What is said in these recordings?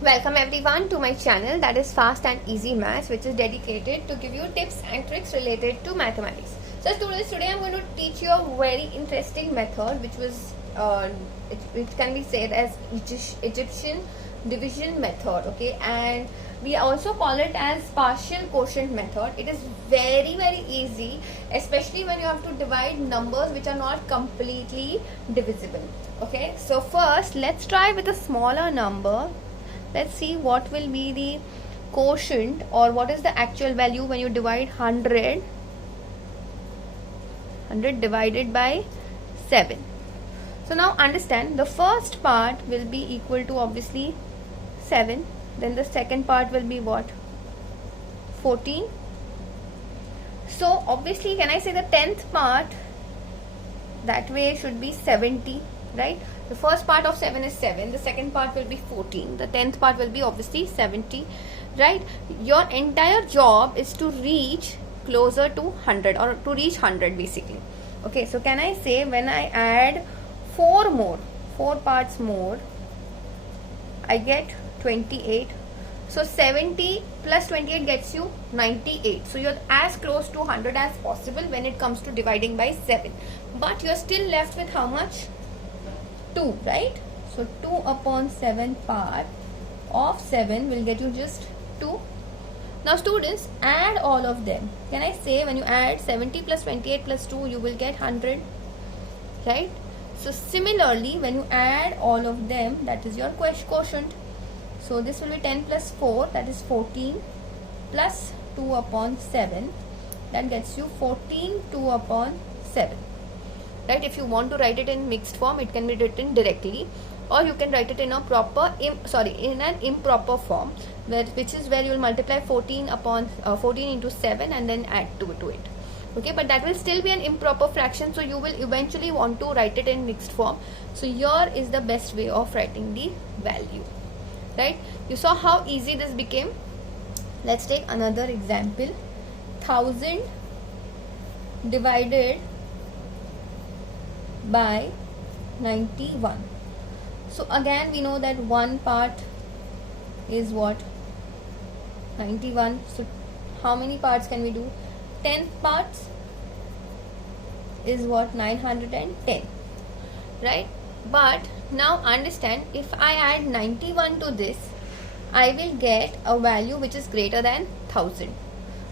Welcome everyone to my channel, that is Fast and Easy Maths, which is dedicated to give you tips and tricks related to mathematics. So students, today I'm going to teach you a very interesting method which was it can be said as Egyptian division method, okay, and we also call it as partial quotient method. It is very easy, especially when you have to divide numbers which are not completely divisible. Okay, so first let's try with a smaller number. Let's see what will be the quotient, or what is the actual value when you divide 100 divided by 7. So now understand, the first part will be equal to obviously 7, then the second part will be what, 14. So obviously, can I say the 10th part that way should be 70, right? The first part of 7 is 7, the second part will be 14, the 10th part will be obviously 70, right? Your entire job is to reach closer to 100, or to reach 100 basically. Okay, so can I say when I add 4 parts more, I get 28. So 70 plus 28 gets you 98. So you're as close to 100 as possible when it comes to dividing by 7. But you're still left with how much? 2, right? So 2 upon 7 part of 7 will get you just 2. Now students, add all of them. Can I say when you add 70 plus 28 plus 2, you will get 100, right? So similarly, when you add all of them, that is your quotient. So this will be 10 plus 4, that is 14, plus 2 upon 7, that gets you 14 2 upon 7. Right? If you want to write it in mixed form, it can be written directly, or you can write it in a proper in an improper form, which is where you will multiply 14 into 7 and then add 2 to it. Okay, but that will still be an improper fraction, so you will eventually want to write it in mixed form. So here is the best way of writing the value, right? You saw how easy this became. Let's take another example. 1000 divided by 91. So again we know that one part is what, 91. So how many parts can we do? 10 parts is what, 910, right? But now understand, if I add 91 to this, I will get a value which is greater than 1000.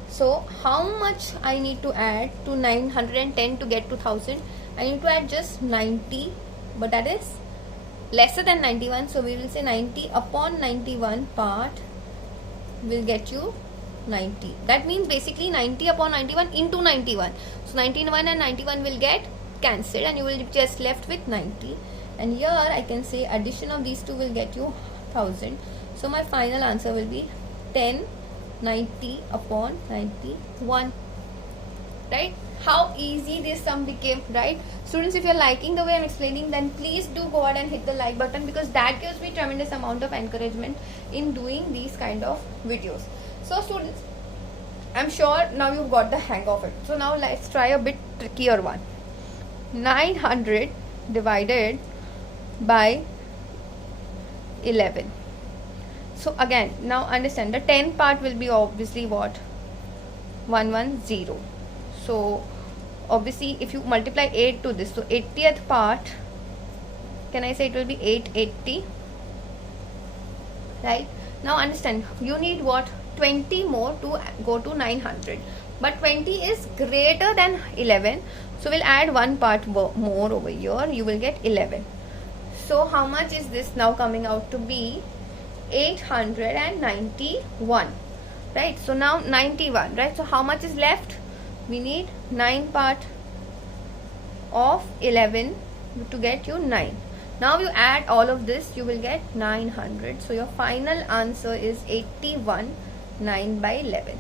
So how much I need to add to 910 to get to 1000? I need to add just 90, but that is lesser than 91. So we will say 90 upon 91 part will get you 90. That means basically 90 upon 91 into 91. So 91 and 91 will get cancelled and you will be just left with 90. And here I can say addition of these two will get you 1000. So my final answer will be 1090 upon 91. Right? How easy this sum became, right? Students, if you're liking the way I'm explaining, then please do go ahead and hit the like button, because that gives me tremendous amount of encouragement in doing these kind of videos. So students, I'm sure now you've got the hang of it. So now let's try a bit trickier one. 900 divided by 11. So again, now understand, the 10 part will be obviously what, 110. So obviously if you multiply 8 to this, so 80th part, can I say it will be 880, right? Now understand, you need what, 20 more to go to 900, but 20 is greater than 11, so we'll add one part more over here, you will get 11. So how much is this now coming out to be? 891, right? So now 91, right? So how much is left? We need 9 part of 11 to get you 9. Now you add all of this, you will get 900. So your final answer is 81, 9 by 11,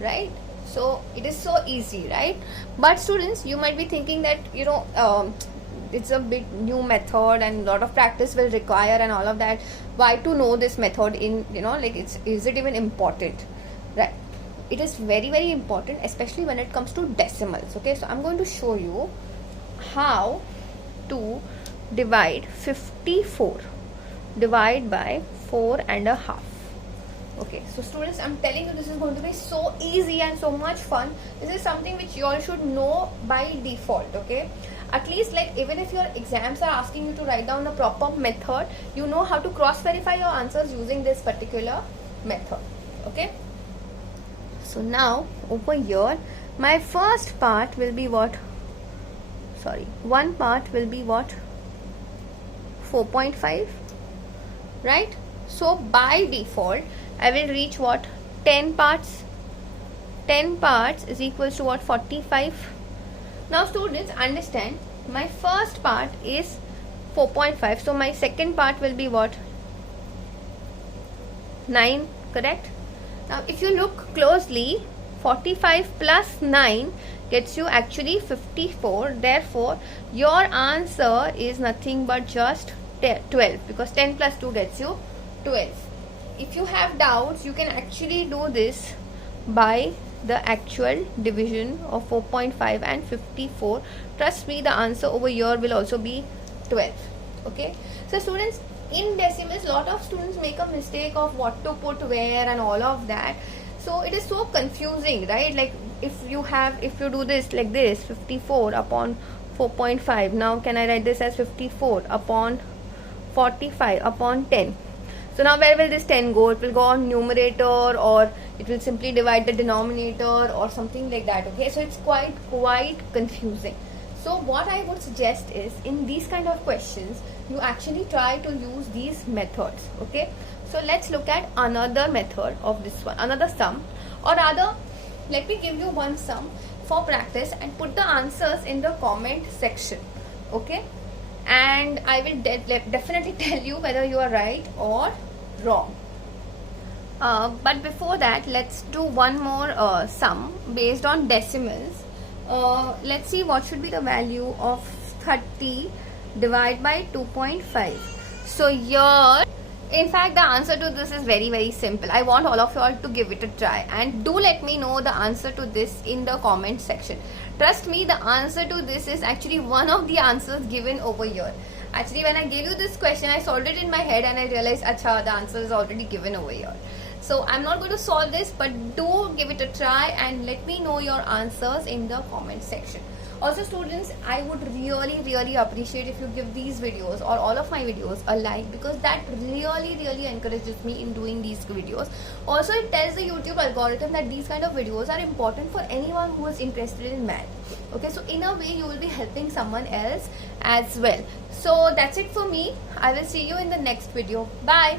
right? So it is so easy, right? But students, you might be thinking that, it's a bit new method and a lot of practice will require and all of that. Why to know this method in, is it even important, right? It is very important, especially when it comes to decimals. Okay, so I'm going to show you how to divide 54 divide by 4.5. Okay, so students, I'm telling you, this is going to be so easy and so much fun. This is something which you all should know by default. Okay, at least, like, even if your exams are asking you to write down a proper method, you know how to cross verify your answers using this particular method. Okay, so now over here my first part will be what? Sorry, one part will be what? 4.5, right? So by default I will reach what? 10 parts. 10 parts is equals to what? 45. Now students, understand, my first part is 4.5, so my second part will be what? 9, correct? Now if you look closely, 45 plus 9 gets you actually 54. Therefore your answer is nothing but just 12, because 10 plus 2 gets you 12. If you have doubts, you can actually do this by the actual division of 4.5 and 54. Trust me, the answer over here will also be 12. Okay, so students, in decimals, lot of students make a mistake of what to put where and all of that. So it is so confusing, right? Like if you do this like this, 54 upon 4.5. Now can I write this as 54 upon 45 upon 10? So now where will this 10 go? It will go on numerator, or it will simply divide the denominator, or something like that. Okay, so it's quite confusing. So what I would suggest is, in these kind of questions, you actually try to use these methods. Okay, so let's look at another method of this one, another sum, or rather let me give you one sum for practice and put the answers in the comment section. Okay, and I will definitely tell you whether you are right or wrong. But before that, let's do one more sum based on decimals. Let's see what should be the value of 30 divided by 2.5. So here, in fact, the answer to this is very simple. I want all of you all to give it a try, and do let me know the answer to this in the comment section. Trust me, the answer to this is actually one of the answers given over here. Actually, when I gave you this question, I solved it in my head and I realized, acha, the answer is already given over here. So I'm not going to solve this, but do give it a try and let me know your answers in the comment section. Also students, I would really appreciate if you give these videos or all of my videos a like, because that really encourages me in doing these videos. Also, it tells the YouTube algorithm that these kind of videos are important for anyone who is interested in math. Okay, so in a way you will be helping someone else as well. So that's it for me. I will see you in the next video. Bye.